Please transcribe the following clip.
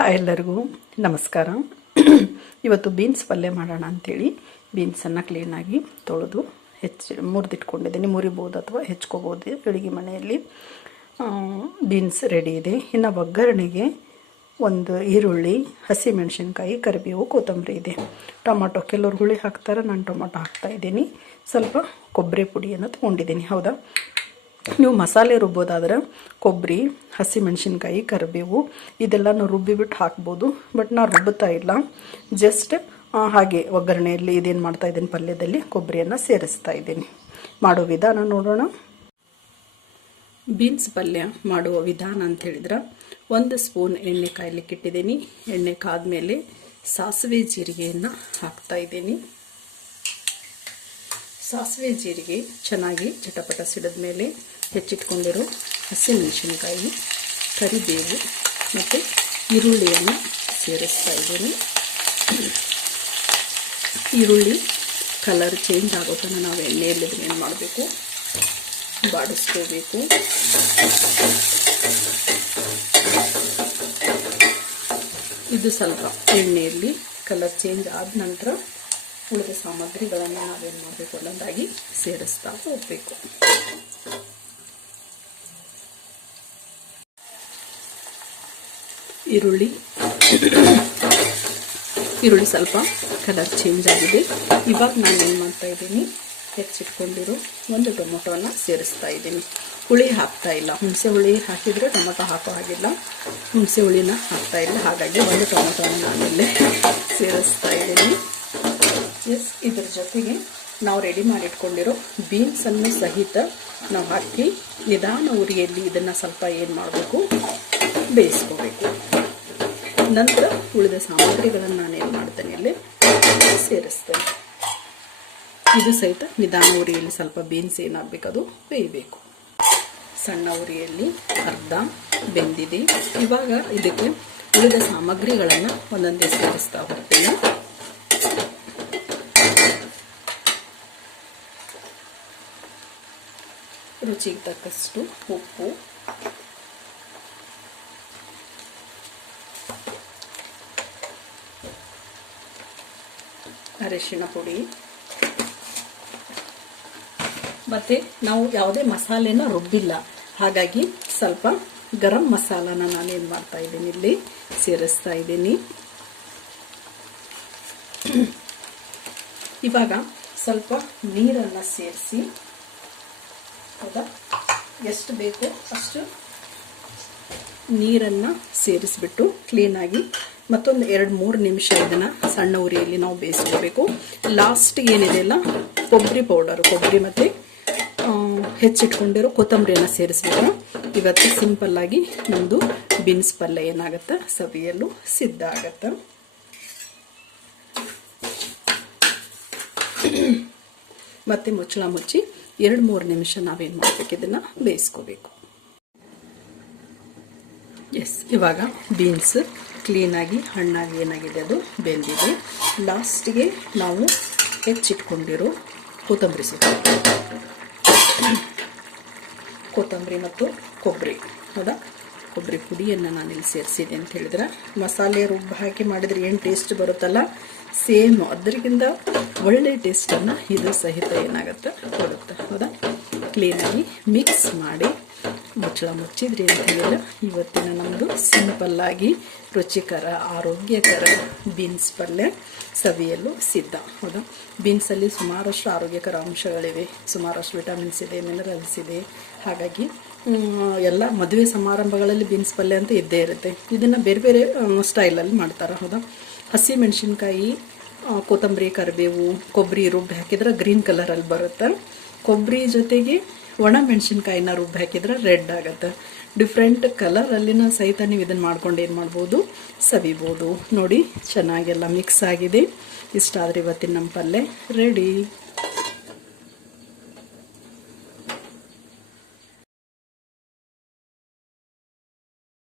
Hi ಎಲ್ಲರಿಗೂ ನಮಸ್ಕಾರ. ಇವತ್ತು ಬೀನ್ಸ್ ಪಲ್ಯ ಮಾಡೋಣ ಅಂಥೇಳಿ ಬೀನ್ಸನ್ನು ಕ್ಲೀನಾಗಿ ತೊಳೆದು ಹೆಚ್ಚಿ ಮುರಿದಿಟ್ಕೊಂಡಿದ್ದೀನಿ. ಮುರಿಬೋದು ಅಥವಾ ಹೆಚ್ಕೋಬೋದು ಬೆಳಿಗ್ಗೆ ಮನೆಯಲ್ಲಿ. ಬೀನ್ಸ್ ರೆಡಿ ಇದೆ. ಇನ್ನು ಒಗ್ಗರಣೆಗೆ ಒಂದು ಈರುಳ್ಳಿ, ಹಸಿಮೆಣಸಿನ್ಕಾಯಿ, ಕರಿಬೇವು, ಕೊತ್ತಂಬರಿ ಇದೆ. ಟೊಮಾಟೊ, ಕೆಲವ್ರು ಹುಳಿ ಹಾಕ್ತಾರೆ, ನಾನು ಟೊಮಾಟೊ ಹಾಕ್ತಾ ಇದ್ದೀನಿ. ಸ್ವಲ್ಪ ಕೊಬ್ಬರಿ ಪುಡಿಯನ್ನು ತೊಗೊಂಡಿದ್ದೀನಿ. ಹೌದಾ? ನೀವು ಮಸಾಲೆ ರುಬ್ಬೋದಾದ್ರೆ ಕೊಬ್ಬರಿ, ಹಸಿಮೆಣಸಿನ್ಕಾಯಿ, ಕರಿಬೇವು ಇದೆಲ್ಲ ಇದೆಲ್ಲನೂ ರುಬ್ಬಿಬಿಟ್ಟು ಹಾಕ್ಬೋದು. ಬಟ್ ನಾನು ರುಬ್ಬುತ್ತಾ ಇಲ್ಲ. ಜಸ್ಟ್ ಹಾಗೆ ಒಗ್ಗರಣೆಯಲ್ಲಿ ಇದೇನು ಮಾಡ್ತಾ ಇದ್ದೀನಿ ಪಲ್ಯದಲ್ಲಿ ಕೊಬ್ಬರಿಯನ್ನು ಸೇರಿಸ್ತಾ ಇದ್ದೀನಿ. ಮಾಡೋ ವಿಧಾನ ನೋಡೋಣ. ಬೀನ್ಸ್ ಪಲ್ಯ ಮಾಡುವ ವಿಧಾನ ಅಂತ ಹೇಳಿದ್ರೆ ಒಂದು ಸ್ಪೂನ್ ಎಣ್ಣೆ ಕಾಯ್ಲಿಕ್ಕೆ ಇಟ್ಟಿದ್ದೀನಿ ಎಣ್ಣೆ ಕಾದ್ಮೇಲೆ ಸಾಸಿವೆ ಜೀರಿಗೆಯನ್ನು ಹಾಕ್ತಾ ಇದ್ದೀನಿ. ಸಾಸಿವೆ ಜೀರಿಗೆ ಚೆನ್ನಾಗಿ ಚಟಪಟ ಸಿಡಿದ ಮೇಲೆ ಹೆಚ್ಚಿಟ್ಕೊಂಡಿರೋ ಹಸಿಮೆಣಸಿನ್ಕಾಯಿ, ಕರಿಬೇವು ಮತ್ತು ಈರುಳ್ಳಿಯನ್ನು ಸೇರಿಸ್ತಾ ಇದ್ದೀನಿ. ಈರುಳ್ಳಿ ಕಲರ್ ಚೇಂಜ್ ಆಗೋ ನಾವು ಎಣ್ಣೆಯಲ್ಲಿ ಏನು ಮಾಡಬೇಕು? ಬಾಡಿಸ್ಕೋಬೇಕು. ಇದು ಸ್ವಲ್ಪ ಎಣ್ಣೆಯಲ್ಲಿ ಕಲರ್ ಚೇಂಜ್ ಆದ ನಂತರ ಉಳಿದ ಸಾಮಗ್ರಿಗಳನ್ನು ನಾವೇನು ಮಾಡಬೇಕು ಒಂದೊಂದಾಗಿ ಸೇರಿಸ್ತಾ ಹೋಗಬೇಕು. ಈರುಳ್ಳಿ. ಈರುಳ್ಳಿ ಸ್ವಲ್ಪ ಕಲರ್ ಚೇಂಜ್ ಆಗಿದೆ. ಇವಾಗ ನಾನು ಏನು ಮಾಡ್ತಾ ಇದ್ದೀನಿ, ಹೆಚ್ಚಿಟ್ಕೊಂಡಿರೋ ಒಂದು ಟೊಮೊಟೊನ ಸೇರಿಸ್ತಾ ಇದ್ದೀನಿ. ಹುಳಿ ಹಾಕ್ತಾ ಇಲ್ಲ. ಹುಣಸೆ ಹುಳಿ ಹಾಕಿದರೆ ಟೊಮೊಟೊ ಹಾಕೋ ಹಾಗಿಲ್ಲ. ಹುಣಸೆ ಹುಳಿನ ಹಾಕ್ತಾ ಇಲ್ಲ. ಹಾಗಾಗಿ ಒಂದು ಟೊಮೊಟೊನ ನಾನಿಲ್ಲಿ ಸೇರಿಸ್ತಾ ಇದ್ದೀನಿ. ಎಸ್ ಇದ್ರ ಜೊತೆಗೆ ನಾವು ರೆಡಿ ಮಾಡಿಟ್ಕೊಂಡಿರೋ ಬೀನ್ಸನ್ನು ಸಹಿತ ನಾವು ಹಾಕಿ ನಿಧಾನ ಉರಿಯಲ್ಲಿ ಇದನ್ನು ಸ್ವಲ್ಪ ಏನು ಮಾಡಬೇಕು? ಬೇಯಿಸ್ಕೋಬೇಕು. ನಂತರ ಉಳಿದ ಸಾಮಗ್ರಿಗಳನ್ನು ನಾನೇನು ಮಾಡ್ತೇನೆ ಇಲ್ಲಿ? ಸೇರಿಸ್ತೇನೆ. ಇದು ಸಹಿತ ನಿಧಾನ ಉರಿಯಲ್ಲಿ ಸ್ವಲ್ಪ ಬೀನ್ಸ್ ಏನಾಗಬೇಕು ಅದು? ಬೇಯಬೇಕು. ಸಣ್ಣ ಉರಿಯಲ್ಲಿ ಅರ್ಧ ಬೆಂದಿದೆ. ಇವಾಗ ಇದಕ್ಕೆ ಉಳಿದ ಸಾಮಗ್ರಿಗಳನ್ನು ಒಂದೊಂದೇ ಸೇರಿಸ್ತಾ ಹೋಗ್ತೀನಿ. ರುಚಿಗೆ ತಕ್ಕಷ್ಟು ಉಪ್ಪು. ಅರಿಶಿಣ ಪುಡಿ. ಮತ್ತು ನಾವು ಯಾವುದೇ ಮಸಾಲೆನ ರುಬ್ಬಿಲ್ಲ. ಹಾಗಾಗಿ ಸ್ವಲ್ಪ ಗರಂ ಮಸಾಲಾನ ನಾನೇನು ಮಾಡ್ತಾ ಇದ್ದೀನಿ ಇಲ್ಲಿ, ಸೇರಿಸ್ತಾ ಇದ್ದೀನಿ. ಇವಾಗ ಸ್ವಲ್ಪ ನೀರನ್ನು ಸೇರಿಸಿ ಹೌದಾ ಎಷ್ಟು ಬೇಕು ಅಷ್ಟು ನೀರನ್ನು ಸೇರಿಸ್ಬಿಟ್ಟು ಕ್ಲೀನಾಗಿ ಮತ್ತೊಂದು ಎರಡು ಮೂರು ನಿಮಿಷ ಇದನ್ನು ಸಣ್ಣ ಉರಿಯಲ್ಲಿ ನಾವು ಬೇಯಿಸ್ಕೋಬೇಕು. ಲಾಸ್ಟಿಗೆ ಏನಿದೆಯಲ್ಲ ಕೊಬ್ಬರಿ ಪೌಡರು ಕೊಬ್ಬರಿ ಮತ್ತು ಹೆಚ್ಚಿಟ್ಕೊಂಡಿರೋ ಕೊತ್ತಂಬರಿಯನ್ನು ಸೇರಿಸ್ಬೇಕು. ಇವತ್ತು ಸಿಂಪಲ್ಲಾಗಿ ನಮ್ಮದು ಬೀನ್ಸ್ ಪಲ್ಯ ಏನಾಗುತ್ತೆ, ಸವಿಯಲು ಸಿದ್ಧ ಆಗತ್ತೆ. ಮತ್ತೆ ಮುಚ್ಚಳ ಮುಚ್ಚಿ ಎರಡು ಮೂರು ನಿಮಿಷ ನಾವೇನು ಮಾಡಬೇಕು? ಇದನ್ನು ಬೇಯಿಸ್ಕೋಬೇಕು. ಎಸ್ ಇವಾಗ ಬೀನ್ಸ್ ಕ್ಲೀನಾಗಿ ಹಣ್ಣಾಗಿ ಏನಾಗಿದೆ ಅದು? ಬೆಂದಿದೆ. ಲಾಸ್ಟಿಗೆ ನಾವು ಹೆಚ್ಚಿಟ್ಕೊಂಡಿರೋ ಕೊತ್ತಂಬರಿ ಸೊಪ್ಪು. ಕೊತ್ತಂಬರಿ ಮತ್ತು ಕೊಬ್ಬರಿ. ಹೌದಾ? ಕೊಬ್ಬರಿ ಪುಡಿಯನ್ನು ನಾನು ಇಲ್ಲಿ ಸೇರಿಸಿದೆ ಅಂತ ಹೇಳಿದ್ರೆ. ಮಸಾಲೆ ರುಬ್ಬ ಹಾಕಿ ಮಾಡಿದ್ರೆ ಏನು ಟೇಸ್ಟ್ ಬರುತ್ತಲ್ಲ? ಸೇಮ್ ಅದರಿಗಿಂತ ಒಳ್ಳೆ ಟೇಸ್ಟನ್ನು ಇದು ಸಹಿತ ಏನಾಗುತ್ತೆ ಬರುತ್ತೆ. ಹೌದಾ? ಕ್ಲೀನಾಗಿ ಮಿಕ್ಸ್ ಮಾಡಿ ಮುಚ್ಚಳ ಮುಚ್ಚಿದ್ರಿ ಅಂತ ಹೇಳಿದ್ರೆ ಇವತ್ತಿನ ನಮ್ಮದು ಸಿಂಪಲ್ಲಾಗಿ ರುಚಿಕರ, ಆರೋಗ್ಯಕರ ಬೀನ್ಸ್ ಪಲ್ಯ ಸವಿಯಲು ಸಿದ್ಧ. ಹೌದಾ? ಬೀನ್ಸಲ್ಲಿ ಸುಮಾರಷ್ಟು ಆರೋಗ್ಯಕರ ಅಂಶಗಳಿವೆ. ಸುಮಾರಷ್ಟು ವಿಟಮಿನ್ಸ್ ಇದೆ ಮಿನರಲ್ಸ್ ಇದೆ. ಹಾಗಾಗಿ ಎಲ್ಲ ಮದುವೆ ಸಮಾರಂಭಗಳಲ್ಲಿ ಬೀನ್ಸ್ ಪಲ್ಯ ಅಂತ ಇದ್ದೇ ಇರುತ್ತೆ. ಇದನ್ನು ಬೇರೆ ಬೇರೆ ಸ್ಟೈಲಲ್ಲಿ ಮಾಡ್ತಾರೆ. ಹೌದಾ? ಹಸಿ ಮೆಣಸಿನ್ಕಾಯಿ ಕೊತ್ತಂಬರಿ, ಕರಿಬೇವು, ಕೊಬ್ಬರಿ, ರುಬ್ಬಿ ಹಾಕಿದ್ರೆ ಗ್ರೀನ್ ಕಲರಲ್ಲಿ ಬರುತ್ತೆ. ಕೊಬ್ಬರಿ ಜೊತೆಗೆ ಒಣ ಮೆಣಸಿನ್ಕಾಯಿನ ರುಬ್ಬಿ ಹಾಕಿದ್ರೆ ರೆಡ್ ಆಗುತ್ತೆ. ಡಿಫ್ರೆಂಟ್ ಕಲರಲ್ಲಿನ ಸಹಿತ ನೀವು ಇದನ್ನು ಮಾಡ್ಕೊಂಡು ಏನು ಮಾಡ್ಬೋದು? ಸವಿಬೋದು. ನೋಡಿ, ಚೆನ್ನಾಗೆಲ್ಲ ಮಿಕ್ಸ್ ಆಗಿದೆ. ಇಷ್ಟ ಆದರೆ ಇವತ್ತಿನ ನಮ್ಮ ಪಲ್ಯ ರೆಡಿ